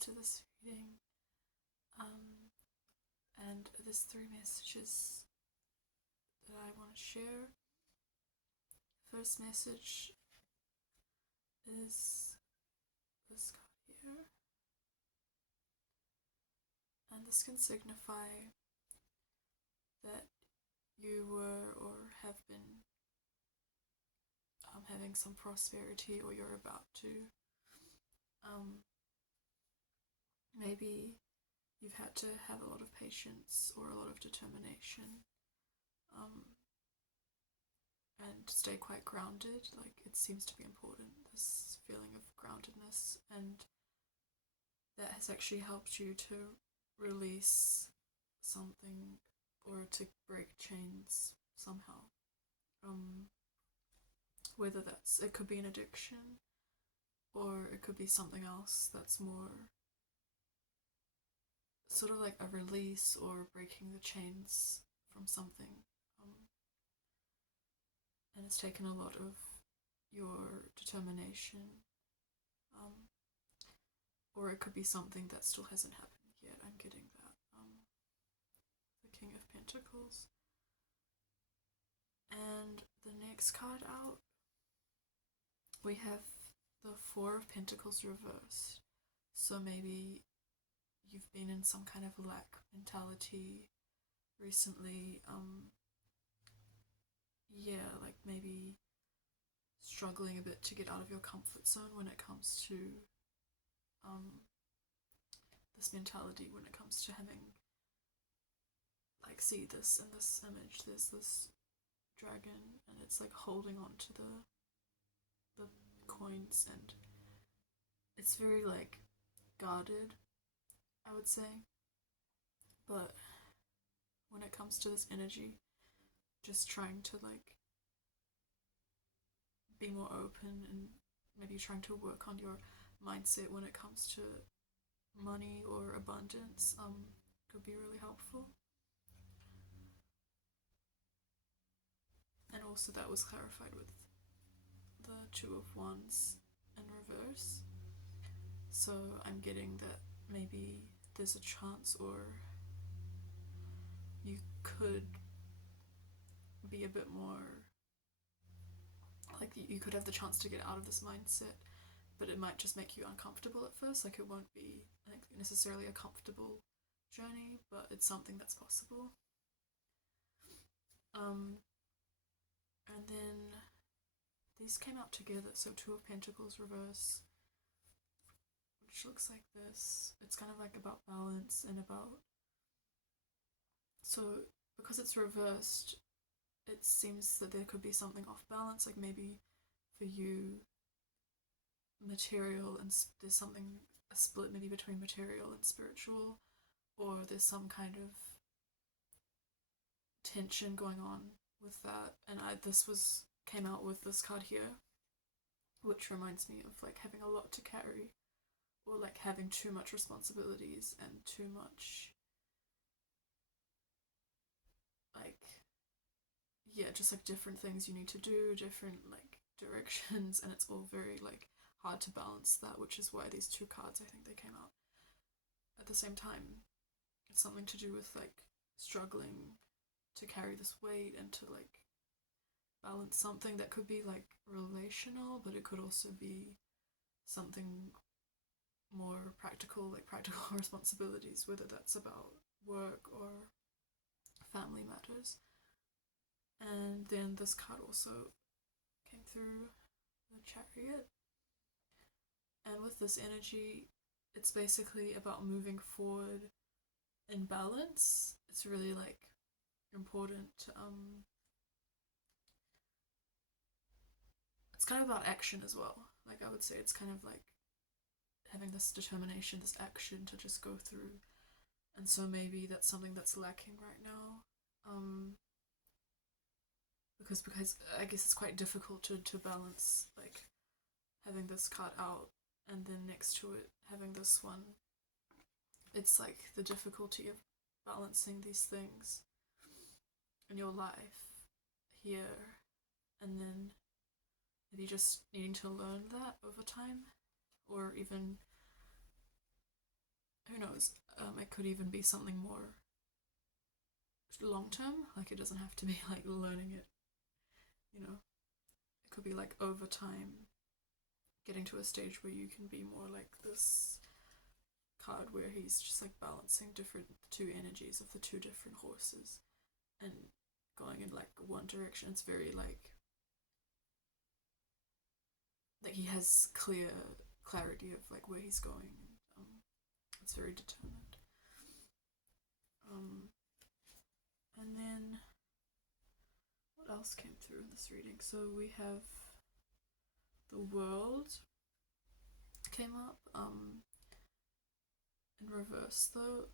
to this reading. And there's three messages that I want to share. First message is this card here, and this can signify that you were or have been having some prosperity, or you're about to. Maybe you've had to have a lot of patience or a lot of determination, and stay quite grounded. Like, it seems to be important, this feeling of groundedness, and that has actually helped you to release something or to break chains somehow. Whether it could be an addiction, or it could be something else that's more sort of like a release or breaking the chains from something. And it's taken a lot of your determination. Or it could be something that still hasn't happened yet. I'm getting that. The King of Pentacles. And the next card out, we have the Four of Pentacles reversed. So maybe you've been in some kind of lack mentality recently. Like maybe struggling a bit to get out of your comfort zone when it comes to this mentality, when it comes to having, like, see this in this image, there's this dragon and it's like holding on to the coins, and it's very like guarded, I would say. But when it comes to this energy, just trying to like be more open and maybe trying to work on your mindset when it comes to money or abundance could be really helpful. And also that was clarified with the Two of Wands in reverse. So I'm getting that maybe there's a chance, or you could be a bit more like, you could have the chance to get out of this mindset, but it might just make you uncomfortable at first. Like, it won't be like necessarily a comfortable journey, but it's something that's possible. And then these came out together. So Two of Pentacles reverse, which looks like this. It's kind of like about balance and about, so because it's reversed, it seems that there could be something off balance. Like, maybe for you, material and there's something, a split maybe between material and spiritual, or there's some kind of tension going on with that. And this came out with this card here, which reminds me of like having a lot to carry, or like having too much responsibilities and too much, like, just like different things you need to do, different like directions, and it's all very like hard to balance that, which is why these two cards, I think they came out at the same time. It's something to do with like struggling to carry this weight and to like balance something that could be like relational, but it could also be something more practical, like practical responsibilities, whether that's about work or family matters. And then this card also came through, the Chariot. And with this energy, it's basically about moving forward in balance. It's really like important to, it's kind of about action as well. Like, I would say it's kind of like having this determination, this action to just go through. And so maybe that's something that's lacking right now. Because I guess it's quite difficult to balance, like, having this card out and then next to it having this one. It's like the difficulty of balancing these things in your life here, and then maybe just needing to learn that over time, or even who knows, it could even be something more long term. Like, it doesn't have to be like learning it, you know. It could be like over time, getting to a stage where you can be more like this card where he's just like balancing different two energies of the two different horses and going in like one direction. It's very like he has clarity of like where he's going. It's very determined. Um, and then what else came through in this reading? So we have the world came up in reverse though,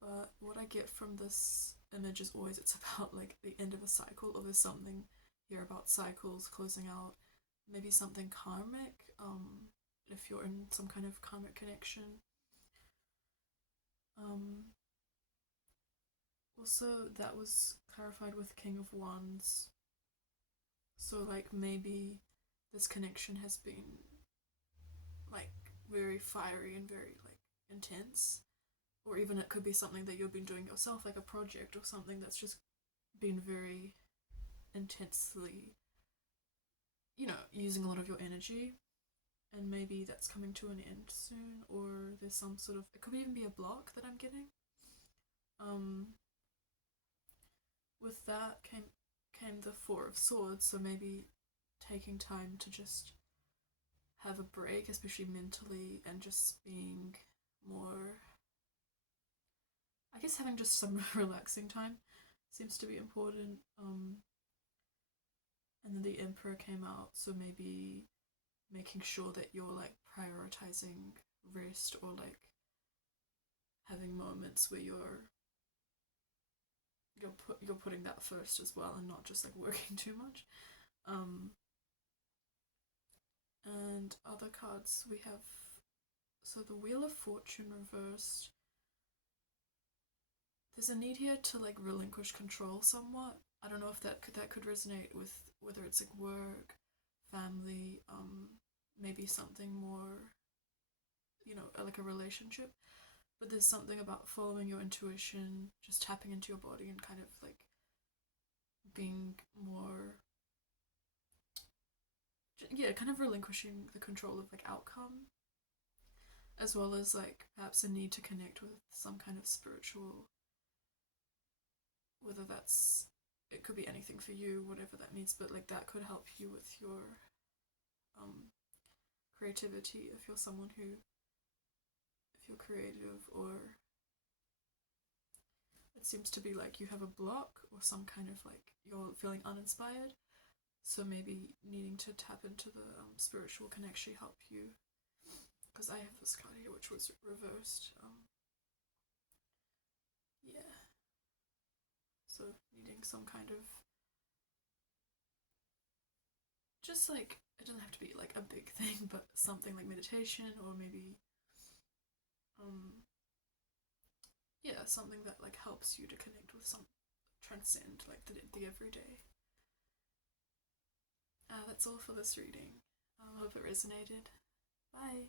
but what I get from this image is always it's about like the end of a cycle, or there's something here about cycles closing out, maybe something karmic, if you're in some kind of karmic connection. Also, that was clarified with King of Wands, so like maybe this connection has been like very fiery and very like intense, or even it could be something that you've been doing yourself, like a project or something that's just been very intensely, using a lot of your energy, and maybe that's coming to an end soon, or there's some sort of, it could even be a block that I'm getting. With that came the Four of Swords, so maybe taking time to just have a break, especially mentally, and just being more, I guess having just some relaxing time seems to be important. And then the Emperor came out, so maybe making sure that you're like prioritizing rest, or like having moments where you're putting that first as well, and not just like working too much. And other cards we have, so the Wheel of Fortune reversed. There's a need here to like relinquish control somewhat. I don't know if that could resonate with whether it's like work, family, maybe something more, like a relationship. But there's something about following your intuition, just tapping into your body, and kind of like being more, yeah, kind of relinquishing the control of like outcome, as well as like perhaps a need to connect with some kind of spiritual, whether that's, it could be anything for you, whatever that means, but like that could help you with your creativity, if you're someone who, if you're creative, or it seems to be like you have a block or some kind of like you're feeling uninspired, so maybe needing to tap into the spiritual can actually help you, because I have this card here which was reversed. Yeah, so needing some kind of, just like, it doesn't have to be like a big thing, but something like meditation, or maybe yeah, something that like helps you to connect with some, transcend like the everyday. That's all for this reading. I hope it resonated. Bye.